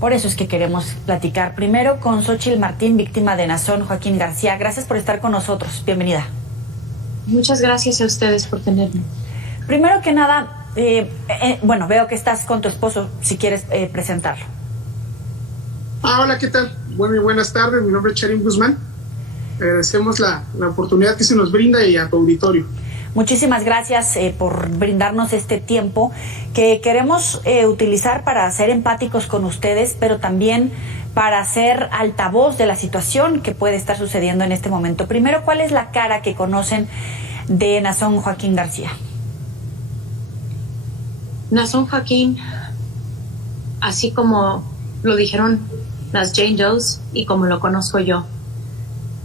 Por eso es que queremos platicar primero con Xóchitl Martín, víctima de Nazón Joaquín García. Gracias por estar con nosotros. Bienvenida. Muchas gracias a ustedes por tenerme. Primero que nada, bueno, veo que estás con tu esposo, si quieres presentarlo. Hola, ¿qué tal? Muy buenas tardes, mi nombre es Charim Guzmán. Agradecemos la oportunidad que se nos brinda y a tu auditorio. Muchísimas gracias por brindarnos este tiempo que queremos utilizar para ser empáticos con ustedes, pero también para ser altavoz de la situación que puede estar sucediendo en este momento. Primero, ¿cuál es la cara que conocen de Nazón Joaquín García? Nazón Joaquín, así como lo dijeron las Jane Does y como lo conozco yo,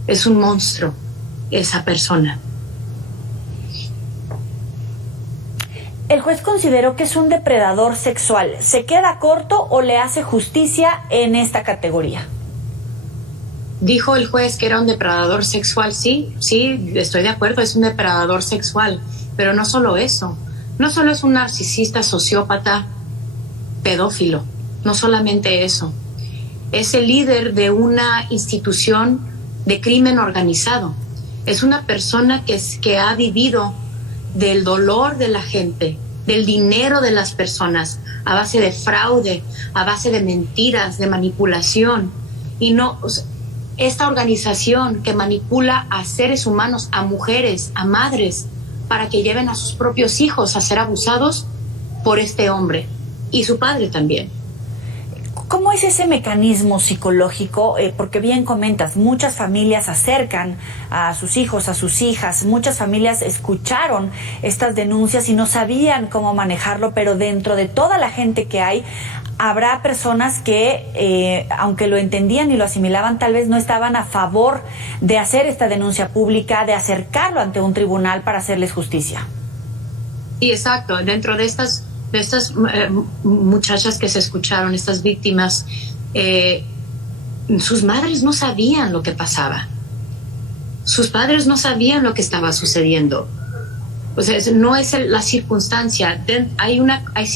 es un monstruo, esa persona. El juez consideró que es un depredador sexual. ¿Se queda corto o le hace justicia en esta categoría? Dijo el juez que era un depredador sexual. Sí, estoy de acuerdo, es un depredador sexual. Pero no solo eso. No solo es un narcisista, sociópata, pedófilo. No solamente eso. Es el líder de una institución de crimen organizado. Es una persona que ha vivido del dolor de la gente, del dinero de las personas, a base de fraude, a base de mentiras, de manipulación. Y no, o sea, esta organización que manipula a seres humanos, a mujeres, a madres, para que lleven a sus propios hijos a ser abusados por este hombre y su padre también. ¿Cómo es ese mecanismo psicológico? Porque bien comentas, muchas familias acercan a sus hijos, a sus hijas, muchas familias escucharon estas denuncias y no sabían cómo manejarlo, pero dentro de toda la gente que hay, habrá personas que, aunque lo entendían y lo asimilaban, tal vez no estaban a favor de hacer esta denuncia pública, de acercarlo ante un tribunal para hacerles justicia. Sí, exacto. Dentro de estas muchachas que se escucharon, estas víctimas, sus madres no sabían lo que pasaba. Sus padres no sabían lo que estaba sucediendo. O sea, no es la circunstancia. Hay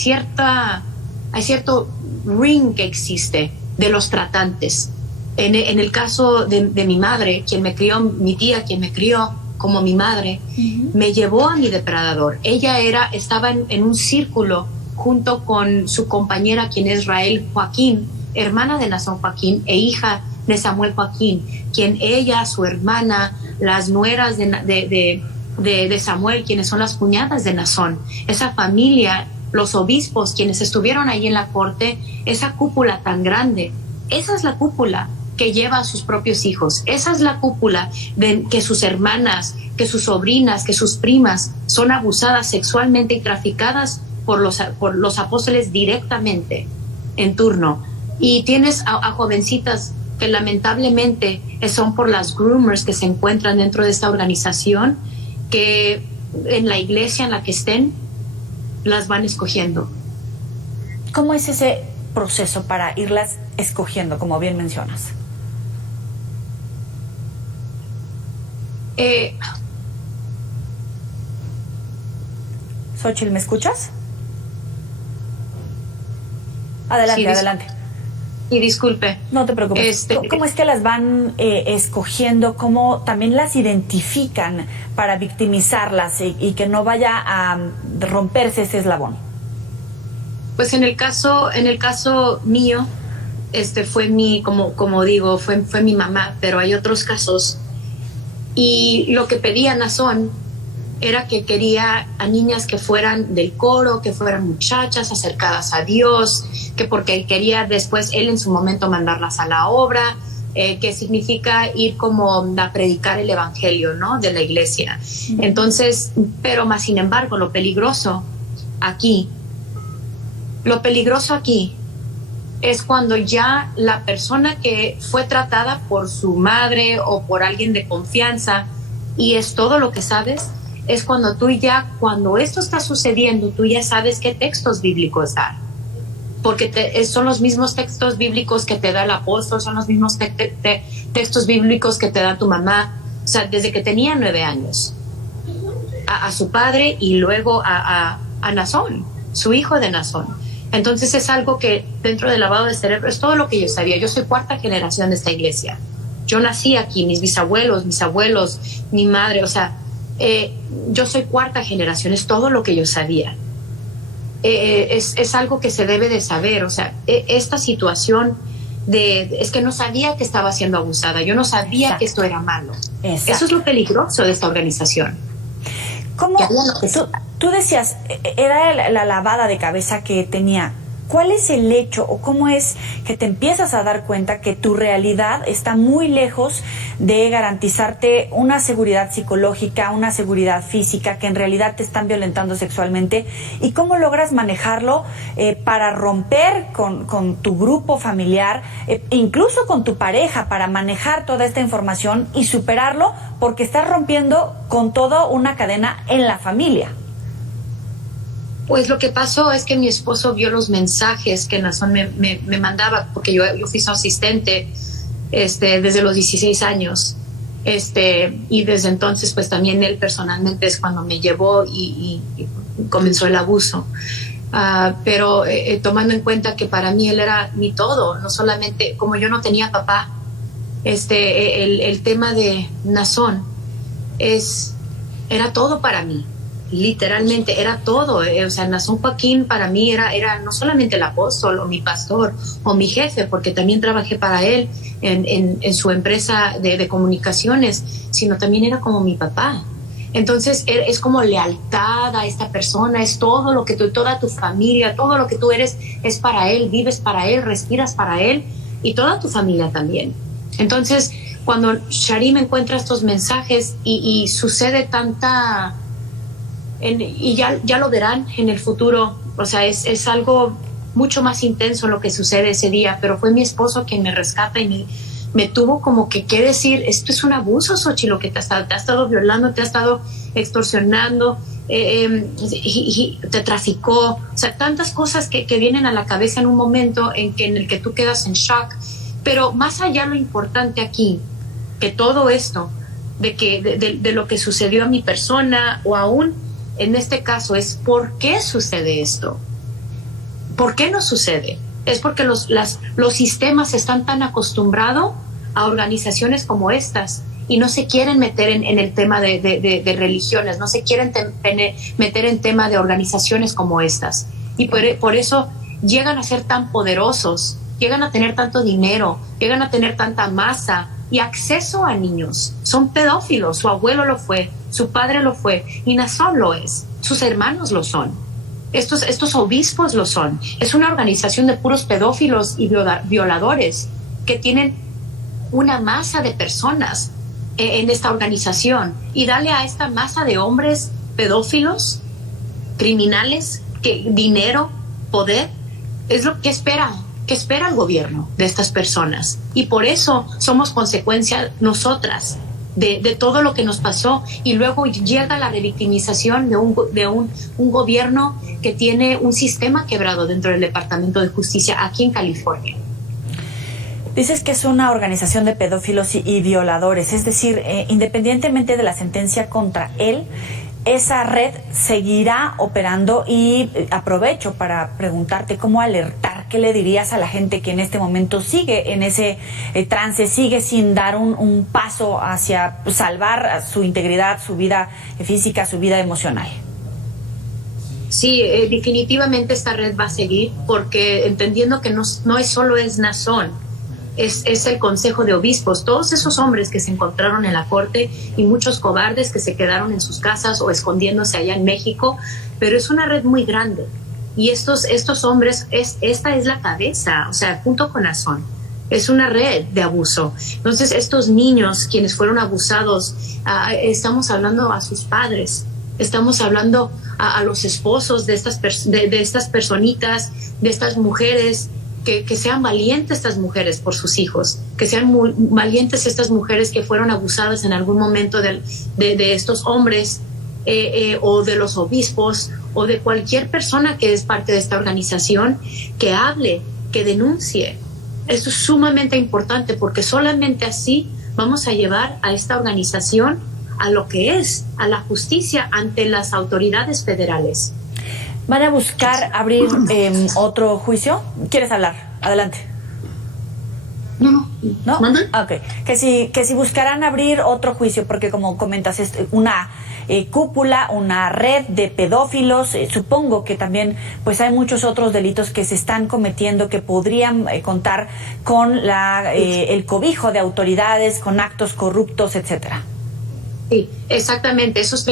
cierto ring que existe de los tratantes. En el caso de mi madre, quien me crió, mi tía, quien me crió como mi madre, me llevó a mi depredador. Ella estaba en un círculo junto con su compañera, quien es Rael Joaquín, hermana de Nazón Joaquín e hija de Samuel Joaquín, quien ella, su hermana, las nueras de Samuel, quienes son las cuñadas de Nazón, esa familia, los obispos, quienes estuvieron ahí en la corte, esa cúpula tan grande, esa es la cúpula que lleva a sus propios hijos. Esa es la cúpula de que sus hermanas, que sus sobrinas, que sus primas son abusadas sexualmente y traficadas por los apóstoles directamente en turno. Y tienes a jovencitas que lamentablemente son por las groomers que se encuentran dentro de esta organización, que en la iglesia en la que estén las van escogiendo. ¿Cómo es ese proceso para irlas escogiendo, como bien mencionas? Xóchitl, ¿me escuchas? Adelante, sí, adelante. Y disculpe. No te preocupes. ¿Cómo es que las van escogiendo? ¿Cómo también las identifican para victimizarlas y que no vaya a romperse ese eslabón? Pues en el caso mío, fue como digo, fue mi mamá, pero hay otros casos. Y lo que pedía Nazón era que quería a niñas que fueran del coro, que fueran muchachas acercadas a Dios, que porque quería después él en su momento mandarlas a la obra, que significa ir como a predicar el evangelio, ¿no?, de la iglesia. Entonces, pero más sin embargo, lo peligroso aquí es cuando ya la persona que fue tratada por su madre o por alguien de confianza y es todo lo que sabes, es cuando cuando esto está sucediendo, tú ya sabes qué textos bíblicos dar. Porque son los mismos textos bíblicos que te da el apóstol, son los mismos textos bíblicos que te da tu mamá. O sea, desde que tenía 9 años. A su padre y luego a Nazón, su hijo de Nazón. Entonces es algo que dentro del lavado de cerebro es todo lo que yo sabía. Yo soy cuarta generación de esta iglesia. Yo nací aquí, mis bisabuelos, mi madre, o sea, yo soy cuarta generación, es todo lo que yo sabía. Es algo que se debe de saber, o sea, esta situación es que no sabía que estaba siendo abusada, yo no sabía Exacto. que esto era malo. Exacto. Eso es lo peligroso de esta organización. ¿Cómo? Tú decías, era la lavada de cabeza que tenía. ¿Cuál es el hecho o cómo es que te empiezas a dar cuenta que tu realidad está muy lejos de garantizarte una seguridad psicológica, una seguridad física, que en realidad te están violentando sexualmente? ¿Y cómo logras manejarlo para romper con tu grupo familiar, incluso con tu pareja, para manejar toda esta información y superarlo, porque estás rompiendo con toda una cadena en la familia? Pues lo que pasó es que mi esposo vio los mensajes que Nazón me mandaba, porque yo fui su asistente desde los 16 años. Y desde entonces, pues también él personalmente es cuando me llevó y comenzó el abuso. Pero tomando en cuenta que para mí él era mi todo, no solamente, como yo no tenía papá, el tema de Nazón era todo para mí. Literalmente era todo, o sea, Nazón Joaquín para mí era no solamente el apóstol o mi pastor o mi jefe, porque también trabajé para él en su empresa de comunicaciones, sino también era como mi papá. Entonces es como lealtad a esta persona, es todo lo que toda tu familia, todo lo que tú eres es para él, vives para él, respiras para él y toda tu familia también. Entonces cuando Sharim encuentra estos mensajes y sucede tanta... y ya lo verán en el futuro, o sea, es algo mucho más intenso lo que sucede ese día, pero fue mi esposo quien me rescata y me tuvo como que decir, esto es un abuso, Xochitl, lo que te ha estado violando, te ha estado extorsionando, y te traficó, o sea, tantas cosas que vienen a la cabeza en un momento en el que tú quedas en shock. Pero más allá, lo importante aquí, que todo esto, de lo que sucedió a mi persona, o aún en este caso, es ¿por qué sucede esto? ¿Por qué no sucede? Es porque los sistemas están tan acostumbrados a organizaciones como estas y no se quieren meter en el tema de religiones, no se quieren meter en tema de organizaciones como estas. Y por eso llegan a ser tan poderosos, llegan a tener tanto dinero, llegan a tener tanta masa y acceso a niños. Son pedófilos, su abuelo lo fue, su padre lo fue, y Nazón lo es, sus hermanos lo son, estos obispos lo son. Es una organización de puros pedófilos y violadores que tienen una masa de personas en esta organización, y darle a esta masa de hombres pedófilos, criminales, dinero, poder, es lo que espera el gobierno de estas personas. Y por eso somos consecuencia nosotras de todo lo que nos pasó, y luego llega la revictimización de un gobierno que tiene un sistema quebrado dentro del Departamento de Justicia aquí en California. Dices que es una organización de pedófilos y violadores, es decir, independientemente de la sentencia contra él, esa red seguirá operando. Y aprovecho para preguntarte cómo alertar, qué le dirías a la gente que en este momento sigue en ese trance, sigue sin dar un paso hacia salvar su integridad, su vida física, su vida emocional. Sí, definitivamente esta red va a seguir, porque entendiendo que no es solo Nazón, es el Consejo de Obispos, todos esos hombres que se encontraron en la corte y muchos cobardes que se quedaron en sus casas o escondiéndose allá en México, pero es una red muy grande, y estos hombres, esta es la cabeza, o sea, junto con Nazón, es una red de abuso. Entonces estos niños quienes fueron abusados, estamos hablando a sus padres, estamos hablando a los esposos de estas personitas, de estas mujeres. Que sean valientes estas mujeres por sus hijos, que sean valientes estas mujeres que fueron abusadas en algún momento de estos hombres, o de los obispos, o de cualquier persona que es parte de esta organización, que hable, que denuncie. Esto es sumamente importante, porque solamente así vamos a llevar a esta organización a lo que es, a la justicia ante las autoridades federales. ¿Van a buscar abrir otro juicio? ¿Quieres hablar? Adelante. No. ¿No? ¿Mande? Okay. Que si buscarán abrir otro juicio, porque como comentas, es una cúpula, una red de pedófilos. Supongo que también pues hay muchos otros delitos que se están cometiendo que podrían contar con el cobijo de autoridades, con actos corruptos, etcétera. Sí, exactamente. Esos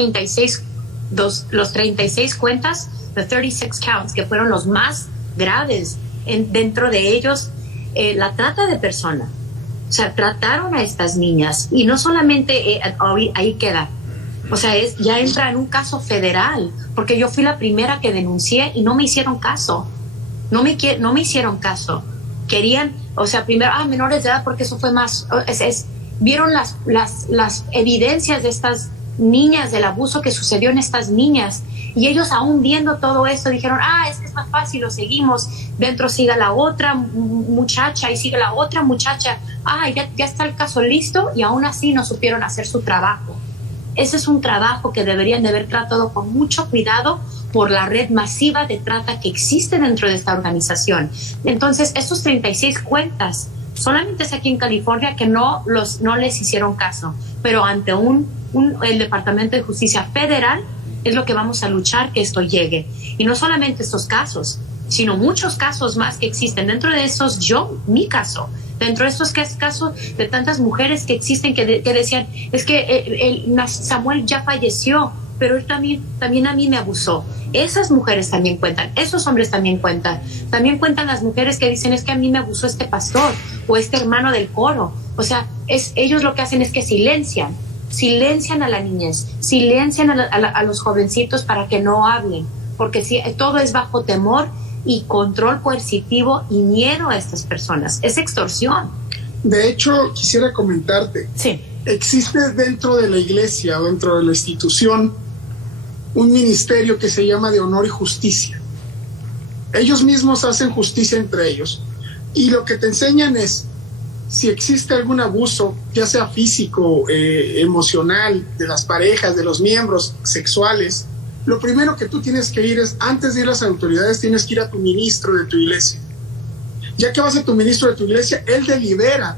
los 36 cuentas, the 36 counts, que fueron los más graves dentro de ellos, la trata de personas. O sea, trataron a estas niñas y no solamente ahí queda. O sea, ya entra en un caso federal, porque yo fui la primera que denuncié y no me hicieron caso. No me hicieron caso. Querían, o sea, primero, menores de edad, porque eso fue más, vieron las evidencias de estas niñas, del abuso que sucedió en estas niñas, y ellos aún viendo todo esto dijeron, es que es más fácil, lo seguimos, dentro siga la otra muchacha y sigue la otra muchacha, ya está el caso listo, y aún así no supieron hacer su trabajo. Ese es un trabajo que deberían de haber tratado con mucho cuidado por la red masiva de trata que existe dentro de esta organización. Entonces, estos 36 cuentas, solamente es aquí en California que no les hicieron caso, pero ante el Departamento de Justicia Federal es lo que vamos a luchar, que esto llegue. Y no solamente estos casos, sino muchos casos más que existen. Dentro de esos, mi caso, dentro de estos casos de tantas mujeres que existen que decían, es que Samuel ya falleció, pero él también a mí me abusó. Esas mujeres también cuentan, esos hombres también cuentan las mujeres que dicen, es que a mí me abusó este pastor o este hermano del coro. O sea, ellos lo que hacen es que silencian a la niñez, silencian a los jovencitos para que no hablen, porque todo es bajo temor y control coercitivo y miedo a estas personas. Es extorsión. De hecho, quisiera comentarte, sí, existe dentro de la iglesia o dentro de la institución un ministerio que se llama de honor y justicia. Ellos mismos hacen justicia entre ellos, y lo que te enseñan es, si existe algún abuso, ya sea físico, emocional, de las parejas, de los miembros sexuales, lo primero que tú tienes que ir es, antes de ir a las autoridades, tienes que ir a tu ministro de tu iglesia. Ya que vas a tu ministro de tu iglesia, él delibera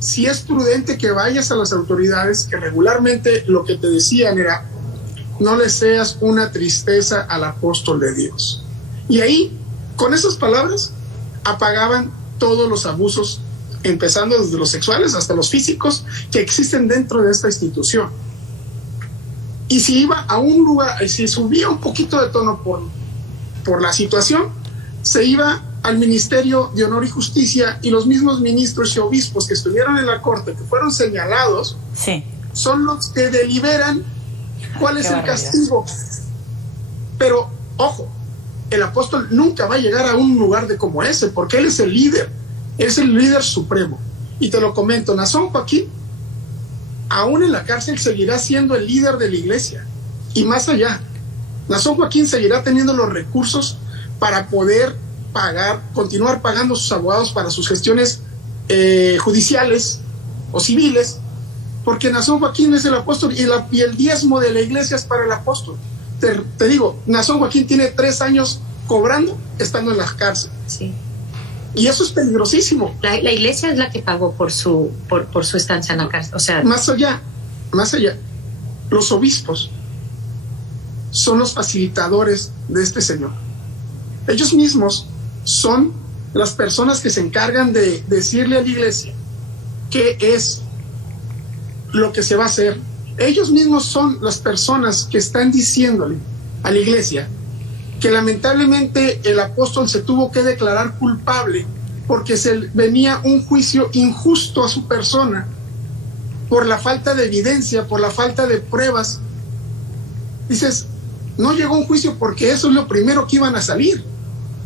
si es prudente que vayas a las autoridades, que regularmente lo que te decían era, no le seas una tristeza al apóstol de Dios. Y ahí, con esas palabras, apagaban todos los abusos, empezando desde los sexuales hasta los físicos, que existen dentro de esta institución. Y si iba a un lugar, si subía un poquito de tono por la situación, se iba al Ministerio de Honor y Justicia, y los mismos ministros y obispos que estuvieron en la corte, que fueron señalados, sí, son los que deliberan cuál es el castigo. Pero, ojo, el apóstol nunca va a llegar a un lugar como ese, porque él es el líder supremo. Y te lo comento, Naasón Joaquín, aún en la cárcel, seguirá siendo el líder de la iglesia. Y más allá, Naasón Joaquín seguirá teniendo los recursos para poder continuar pagando sus abogados para sus gestiones judiciales o civiles, porque Naasón Joaquín es el apóstol, y el diezmo de la iglesia es para el apóstol. Te digo, Naasón Joaquín tiene 3 años cobrando estando en la cárcel. Sí. Y eso es peligrosísimo. La iglesia es la que pagó por su estancia en la cárcel. O sea, más allá, los obispos son los facilitadores de este señor. Ellos mismos son las personas que se encargan de decirle a la iglesia qué es lo que se va a hacer. Ellos mismos son las personas que están diciéndole a la iglesia que lamentablemente el apóstol se tuvo que declarar culpable porque se venía un juicio injusto a su persona por la falta de evidencia, por la falta de pruebas. Dices, no llegó un juicio porque eso es lo primero que iban a salir,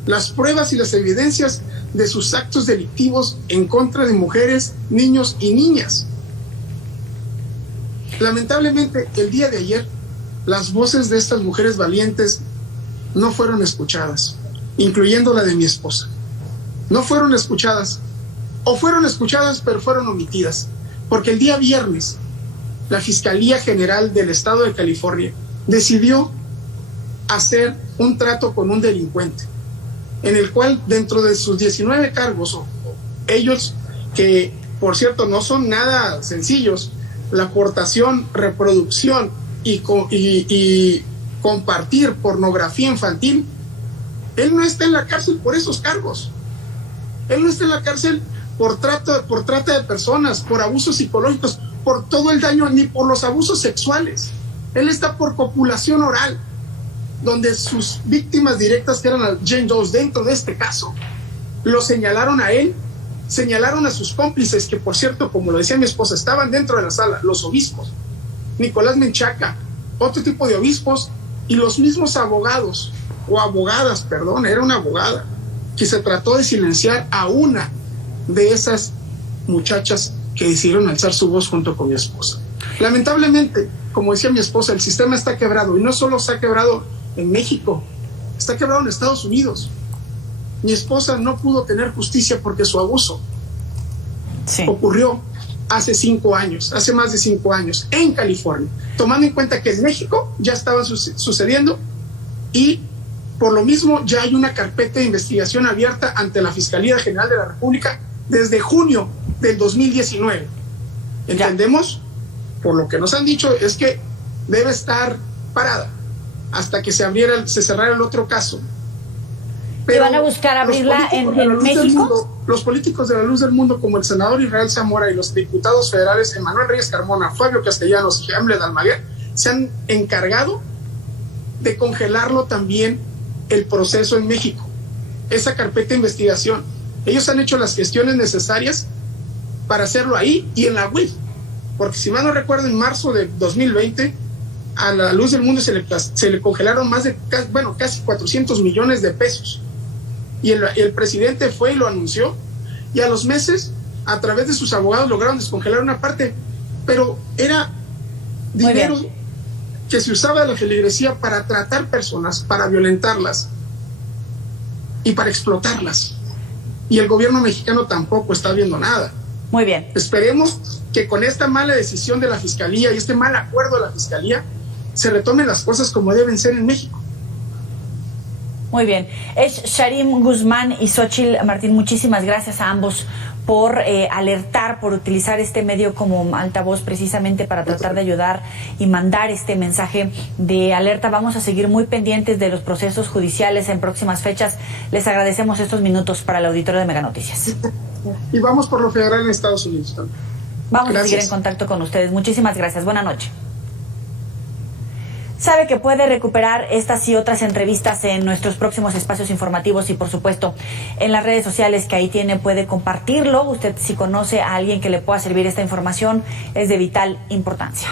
las pruebas y las evidencias de sus actos delictivos en contra de mujeres, niños y niñas. Lamentablemente, el día de ayer, las voces de estas mujeres valientes no fueron escuchadas, incluyendo la de mi esposa. No fueron escuchadas, o fueron escuchadas pero fueron omitidas, porque el día viernes la Fiscalía General del Estado de California decidió hacer un trato con un delincuente, en el cual dentro de sus 19 cargos, ellos, que por cierto no son nada sencillos, la aportación, reproducción y compartir pornografía infantil, él no está en la cárcel por esos cargos. Él no está en la cárcel por trata de personas, por abusos psicológicos, por todo el daño, ni por los abusos sexuales. Él está por copulación oral, donde sus víctimas directas, que eran Jane Doe dentro de este caso, lo señalaron a él, señalaron a sus cómplices, que por cierto, como lo decía mi esposa, estaban dentro de la sala, los obispos, Nicolás Menchaca, otro tipo de obispos, y los mismos abogados, o abogadas, perdón, era una abogada, que se trató de silenciar a una de esas muchachas que decidieron alzar su voz junto con mi esposa. Lamentablemente, como decía mi esposa, el sistema está quebrado, y no solo está quebrado en México, está quebrado en Estados Unidos. Mi esposa no pudo tener justicia porque su abuso ocurrió hace más de 5 años en California, tomando en cuenta que en México ya estaba sucediendo, y por lo mismo ya hay una carpeta de investigación abierta ante la Fiscalía General de la República desde junio del 2019. ¿Entendemos? Por lo que nos han dicho es que debe estar parada hasta que se cerrara el otro caso. ¿Y van a buscar abrirla en México? Los políticos de la luz del mundo, como el senador Israel Zamora y los diputados federales Emanuel Reyes Carmona, Fabio Castellanos y Hamlet Almaguer, se han encargado de congelarlo también el proceso en México, esa carpeta de investigación. Ellos han hecho las gestiones necesarias para hacerlo ahí y en la UIF, porque si mal no recuerdo, en marzo de 2020 a la luz del mundo se le congelaron casi 400 millones de pesos, y el presidente fue y lo anunció, y a los meses, a través de sus abogados, lograron descongelar una parte, pero era dinero que se usaba de la feligresía para tratar personas, para violentarlas y para explotarlas, y el gobierno mexicano tampoco está viendo nada. Muy bien. Esperemos que con esta mala decisión de la Fiscalía y este mal acuerdo de la Fiscalía se retomen las cosas como deben ser en México. Muy bien. Es Sharim Guzmán y Xóchitl Martín, muchísimas gracias a ambos por alertar, por utilizar este medio como altavoz precisamente para tratar de ayudar y mandar este mensaje de alerta. Vamos a seguir muy pendientes de los procesos judiciales en próximas fechas. Les agradecemos estos minutos para el auditorio de Mega Noticias. Y vamos por lo federal en Estados Unidos también. Vamos a seguir en contacto con ustedes. Muchísimas gracias. Buenas noches. Sabe que puede recuperar estas y otras entrevistas en nuestros próximos espacios informativos y, por supuesto, en las redes sociales que ahí tiene, puede compartirlo. Usted, si conoce a alguien que le pueda servir esta información, es de vital importancia.